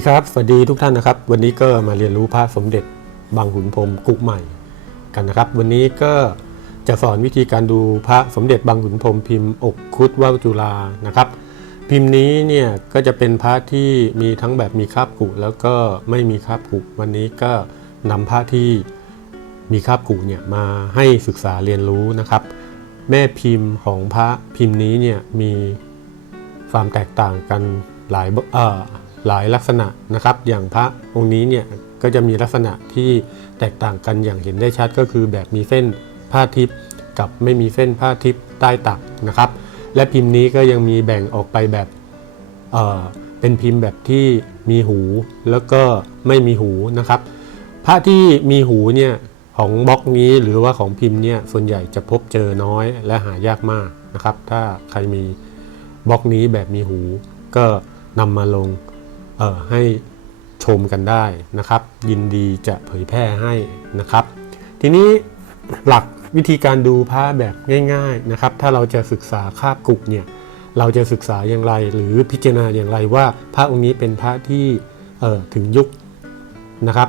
ดีครับ สวัสดีทุกท่านนะครับ วันนี้ก็มาเรียนรู้พระสมเด็จบางขุนพรมกุกใหม่กันนะครับ วันนี้ก็จะสอนวิธีการดูพระสมเด็จบางขุนพรมพิมพ์อกคุดว่าวจุฬานะครับ พิมพ์นี้เนี่ยก็จะเป็นพระที่มีทั้งแบบมีคาบกุแล้วก็ไม่มีคาบกุวันนี้ก็นำพระที่มีคาบกุเนี่ยมาให้ศึกษาเรียนรู้นะครับ แม่พิมพ์ของพระพิมพ์นี้เนี่ยมีความแตกต่างกันหลายเอ่อ หลายลักษณะนะครับ อย่างพระองค์นี้เนี่ยก็จะมีลักษณะที่แตกต่างกันอย่างเห็นได้ชัดก็คือแบบมีเส้นผ้าทิพย์กับไม่มีเส้นผ้าทิพย์ใต้ตักนะครับ และพิมพ์นี้ก็ยังมีแบ่งออกไปแบบเอ่อเป็นพิมพ์แบบที่มีหูแล้วก็ไม่มีหูนะครับ พระที่มีหูเนี่ยของบล็อกนี้หรือว่าของพิมพ์เนี่ยส่วนใหญ่จะพบเจอน้อยและหายากมากนะครับ ถ้าใครมีบล็อกนี้แบบมีหูก็นำมาลง ให้ชมกันได้นะครับ ยินดีจะเผยแพร่ให้นะครับ ทีนี้หลักวิธีการดูพระแบบง่ายๆนะครับ ถ้าเราจะศึกษาคาบกุกเนี่ยเราจะศึกษาอย่างไร หรือพิจารณาอย่างไรว่าพระองค์นี้เป็นพระที่ถึงยุคนะครับ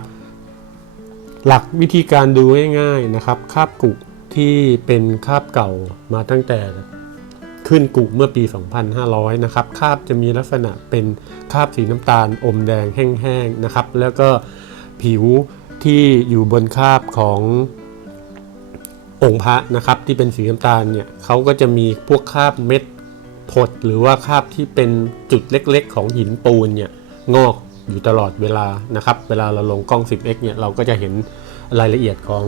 หลักวิธีการดูง่ายๆนะครับ คาบกุกที่เป็นคาบเก่ามาตั้งแต่ ขึ้นกุเมื่อปี 2500 นะครับคาบจะมีลักษณะเป็นคาบสีน้ำตาลอมแดงแห้งๆนะครับ แล้วก็ผิวที่อยู่บนคาบขององค์พระนะครับที่เป็นสีน้ำตาลเนี่ยเขาก็จะมีพวกคาบเม็ดผดหรือว่าคาบที่เป็นจุดเล็กๆ ของหินปูนเนี่ยงอกอยู่ตลอดเวลานะครับ เวลาเราลงกล้อง 10x เนี่ยเราก็จะเห็นรายละเอียดของ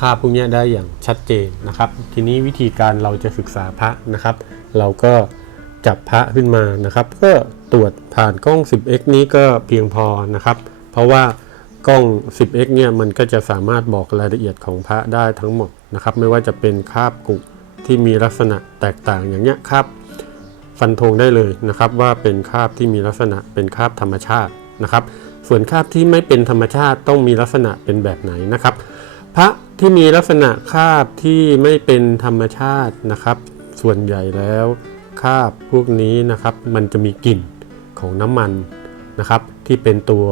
คาบพวกนี้ได้อย่างชัดเจนนะครับ ทีนี้วิธีการเราจะศึกษาพระนะครับ เราก็จับพระขึ้นมานะครับเพื่อตรวจผ่านกล้อง 10x นี้ก็เพียงพอนะครับ เพราะว่ากล้อง 10x เนี่ยมันก็จะสามารถบอกรายละเอียดของพระได้ทั้งหมดนะครับ ไม่ว่าจะเป็นคาบกุที่มีลักษณะแตกต่างอย่างเนี้ยคาบฟันธงได้เลยนะครับ ว่าเป็นคาบที่มีลักษณะเป็นคาบธรรมชาตินะครับ ส่วนคาบที่ไม่เป็นธรรมชาติต้องมีลักษณะเป็นแบบไหนนะครับ พระที่มีลักษณะคาบที่ไม่เป็นธรรมชาตินะครับ ส่วนใหญ่แล้วคาบพวกนี้นะครับมันจะมีกลิ่นของน้ำมันนะครับ ที่เป็นตัว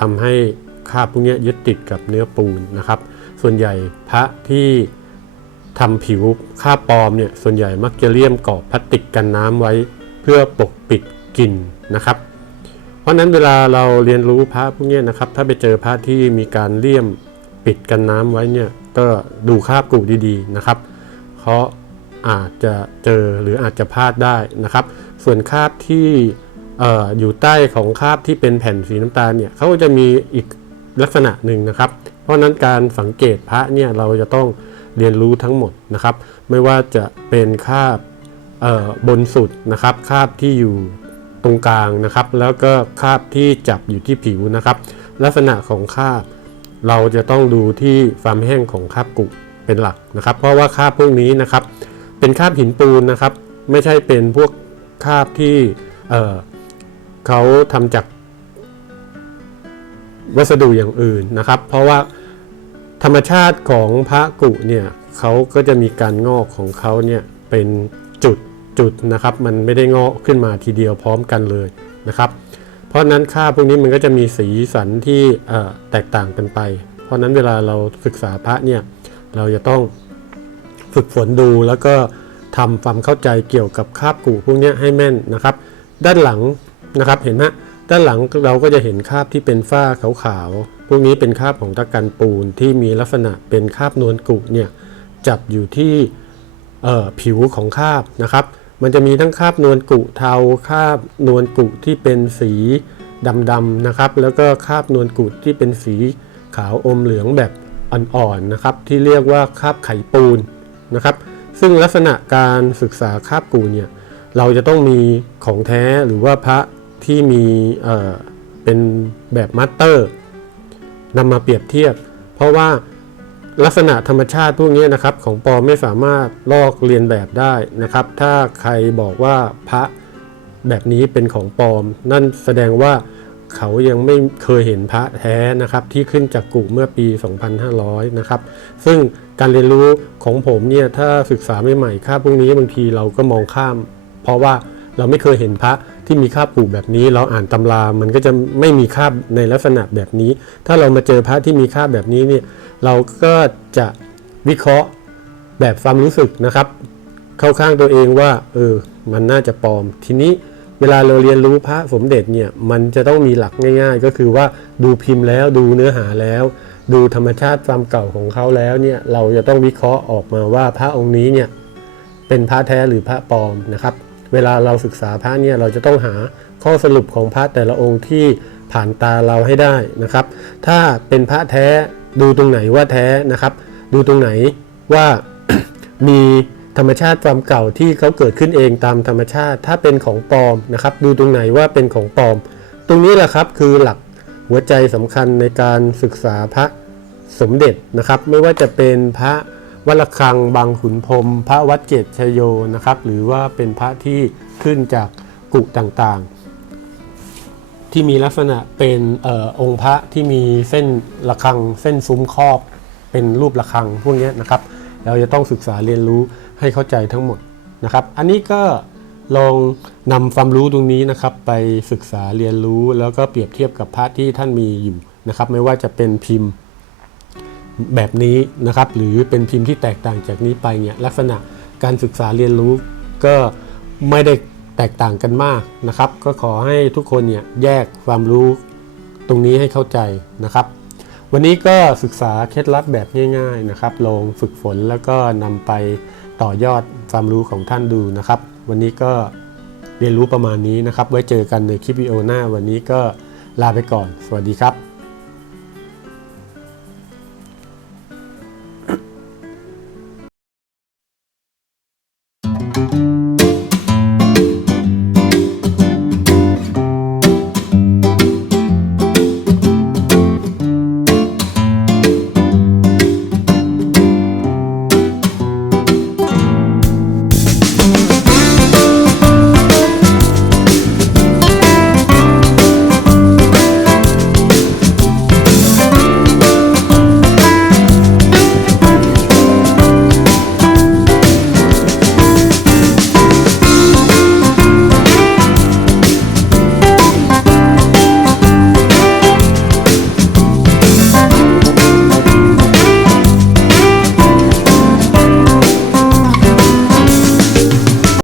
ทำให้คาบพวกนี้ยึดติดกับเนื้อปูนนะครับ ส่วนใหญ่พระที่ทำผิวคราบปลอมเนี่ยส่วนใหญ่มักจะเลี่ยมกรอบพลาสติกกันน้ำไว้ เพื่อปกปิดกลิ่นนะครับ เพราะฉะนั้นเวลาเราเรียนรู้พระพวกนี้นะครับ ถ้าไปเจอพระที่มีการเลี่ยมปิดกันน้ำไว้เนี่ยก็ดูคราบกูดีๆนะครับ เพราะ อาจจะเจอหรืออาจจะพลาดได้นะครับ ส่วนคาบที่ออยู่ใต้ของคาบที่เป็นแผ่นสีน้ำตาลเนี่ยเขาจะมีอีกลักษณะหนึ่งนะครับ เพราะนั้นการสังเกตพระเนี่ยเราจะต้องเรียนรู้ทั้งหมดนะครับ ไม่ว่าจะเป็นคาบบนสุดนะครับ คาบที่อยู่ตรงกลางนะครับ แล้วก็คาบที่จับอยู่ที่ผิวนะครับ ลักษณะของคาบเราจะต้องดูที่ความแห้งของคาบกุเป็นหลักนะครับ เพราะว่าคาบพวกนี้นะครับ เป็นคาบหินปูนนะครับ ไม่ใช่เป็นพวกคาบที่เเขาทำจากวัสดุอย่างอื่นนะครับ เพราะว่าธรรมชาติของพระกุเนี่ยเขาก็จะมีการงอกของเขาเนี่ยเป็นจุดจุดนะครับ มันไม่ได้งอกขึ้นมาทีเดียวพร้อมกันเลยนะครับ เพราะนั้นค่าพวกนี้มันก็จะมีสีสันที่แตกต่างกันไป เพราะนั้นเวลาเราศึกษาพระเนี่ยเราจะต้อง ฝึกฝนดู แล้วก็ทำความเข้าใจเกี่ยวกับคาบกูพวกนี้ให้แม่นนะครับ ด้านหลังนะครับเห็นไหมด้านหลังเราก็จะเห็นคาบที่เป็นฝ้าขาวๆพวกนี้เป็นคาบของตะกันปูนที่มีลักษณะเป็นคาบนวลกุเนี่ยจับอยู่ที่ผิวของคาบนะครับ มันจะมีทั้งคาบนวลกุเทาคาบนวลกุที่เป็นสีดำๆนะครับ แล้วก็คาบนวลกุที่เป็นสีขาวอมเหลืองแบบอ่อนๆนะครับ ที่เรียกว่าคาบไขปูน นะครับ ซึ่งลักษณะการศึกษาคาบกูเนี่ยเราจะต้องมีของแท้หรือว่าพระที่มีเอ่อเป็นแบบมัตเตอร์นำมาเปรียบเทียบ เพราะว่าลักษณะธรรมชาติพวกนี้นะครับ ของปอมไม่สามารถลอกเลียนแบบได้นะครับ ถ้าใครบอกว่าพระแบบนี้เป็นของปลอม นั่นแสดงว่าเขายังไม่เคยเห็นพระแท้นะครับ ที่ขึ้นจากกุเมื่อปี 2500 นะครับ ซึ่ง การเรียนรู้ของผมเนี่ยถ้าศึกษาใหม่ๆค่าพวกนี้บางทีเราก็มองข้าม เพราะว่าเราไม่เคยเห็นพระที่มีคาบผูกแบบนี้ เราอ่านตำรา มันก็จะไม่มีคาบในลักษณะแบบนี้ ถ้าเรามาเจอพระที่มีคาบแบบนี้เนี่ยเราก็จะวิเคราะห์แบบความรู้สึกนะครับ เข้าข้างตัวเองว่าเออมันน่าจะปลอม ทีนี้เวลาเราเรียนรู้พระสมเด็จเนี่ยมันจะต้องมีหลักง่าย ๆ ก็คือว่าดูพิมพ์แล้วดูเนื้อหาแล้ว ดูธรรมชาติความเก่าของเขาแล้วเนี่ยเราจะต้องวิเคราะห์ออกมาว่าพระองค์นี้เนี่ยเป็นพระแท้หรือพระปลอมนะครับ เวลาเราศึกษาพระเนี่ยเราจะต้องหาข้อสรุปของพระแต่ละองค์ที่ผ่านตาเราให้ได้นะครับ ถ้าเป็นพระแท้ดูตรงไหนว่าแท้นะครับ ดูตรงไหนว่ามีธรรมชาติความเก่าที่เขาเกิดขึ้นเองตามธรรมชาติ ถ้าเป็นของปลอมนะครับ ดูตรงไหนว่าเป็นของปลอม ตรงนี้แหละครับคือหลัก หัวใจสำคัญในการศึกษาพระสมเด็จนะครับ ไม่ว่าจะเป็นพระวัดระฆังบางขุนพรมพระวัดเกตชยโยนะครับ หรือว่าเป็นพระที่ขึ้นจากกุต่างๆ ที่มีลักษณะเป็นออองค์พระที่มีเส้นระฆังเส้นซุ้มครอบ เป็นรูประฆังพวกนี้นะครับ เราจะต้องศึกษาเรียนรู้ให้เข้าใจทั้งหมดนะครับ อันนี้ก็ ลองนำความรู้ตรงนี้นะครับไปศึกษาเรียนรู้แล้วก็เปรียบเทียบกับพระที่ท่านมีอยู่นะครับ ไม่ว่าจะเป็นพิมพ์แบบนี้นะครับ หรือเป็นพิมพ์ที่แตกต่างจากนี้ไปเนี่ยลักษณะการศึกษาเรียนรู้ก็ไม่ได้แตกต่างกันมากนะครับ ก็ขอให้ทุกคนเนี่ยแยกความรู้ตรงนี้ให้เข้าใจนะครับ วันนี้ก็ศึกษาเคล็ดลับแบบง่าย ๆนะครับ ลองฝึกฝนแล้วก็นำไปต่อยอด ความรู้ของท่านดูนะครับ วันนี้ก็เรียนรู้ประมาณนี้นะครับ ไว้เจอกันในคลิปวิดีโอหน้า วันนี้ก็ลาไปก่อน สวัสดีครับ